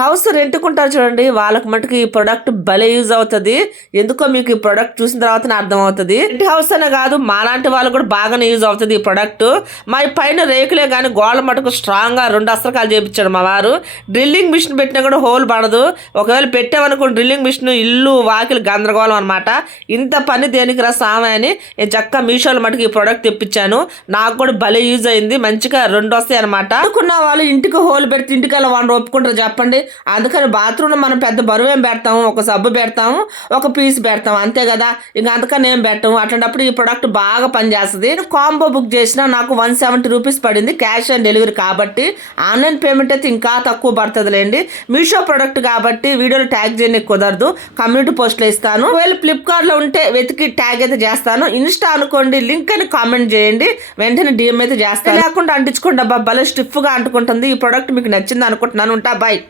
House రెంట్కుంటారు చూడండి వాళ్ళకి మటుకు ఈ ప్రొడక్ట్ భలే యూజ్ అవుతుంది. ఎందుకో మీకు ఈ ప్రొడక్ట్ చూసిన తర్వాతనే అర్థం అవుతుంది రెంట్ హౌస్ అనే కాదు మాలాంటి వాళ్ళు కూడా బాగానే యూజ్ అవుతుంది ఈ ప్రొడక్ట్ మా పైన రేకులే కానీ గోళ్ళ మటుకు స్ట్రాంగ్గా రెండు అస్త్రకాలు చేపించాడు మా వారు. డ్రిల్లింగ్ మిషన్ పెట్టినా కూడా హోల్ పడదు. ఒకవేళ పెట్టామనుకో డ్రిల్లింగ్ మిషన్ ఇల్లు వాకిలు గందరగోళం అనమాట ఇంత పని దేనికి రా సామె అని నేను చక్క మీషోలో మటుకు ఈ ప్రొడక్ట్ తెప్పించాను. నాకు కూడా భలే యూజ్ అయింది. మంచిగా రెండు వస్తాయి అనమాట అనుకున్న వాళ్ళు ఇంటికి హోల్ పెడితే ఇంటికి అలా వాళ్ళు ఒప్పుకుంటారు చెప్పండి. అందుకని బాత్రూంలో మనం పెద్ద బరువు ఏం పెడతాము ఒక సబ్బు పెడతాము ఒక పీస్ పెడతాం అంతే కదా? ఇంకా అందుకని ఏం పెట్టాము. అట్లాంటప్పుడు ఈ ప్రోడక్ట్ బాగా పనిచేస్తుంది. నేను కాంబో బుక్ చేసిన నాకు వన్ సెవెంటీ రూపీస్ పడింది క్యాష్ ఆన్ డెలివరీ కాబట్టి. ఆన్లైన్ పేమెంట్ అయితే ఇంకా తక్కువ పడుతుందిలేండి. మీషో ప్రోడక్ట్ కాబట్టి వీడియోలో ట్యాగ్ చేయడానికి కుదరదు. కమ్యూనిటీ పోస్ట్లో ఇస్తాను. ఒకవేళ ఫ్లిప్కార్ట్లో ఉంటే వెతికి ట్యాగ్ అయితే చేస్తాను. ఇన్స్టా అనుకోండి లింక్ అని కామెంట్ చేయండి. వెంటనే డిఎం అయితే చేస్తాను. లేకుండా అంటించుకోండి. అబ్బా భలే స్టిఫ్గా అంటుకుంటుంది. ఈ ప్రోడక్ట్ మీకు నచ్చింది అనుకుంటున్నాను. ఉంటా బాయ్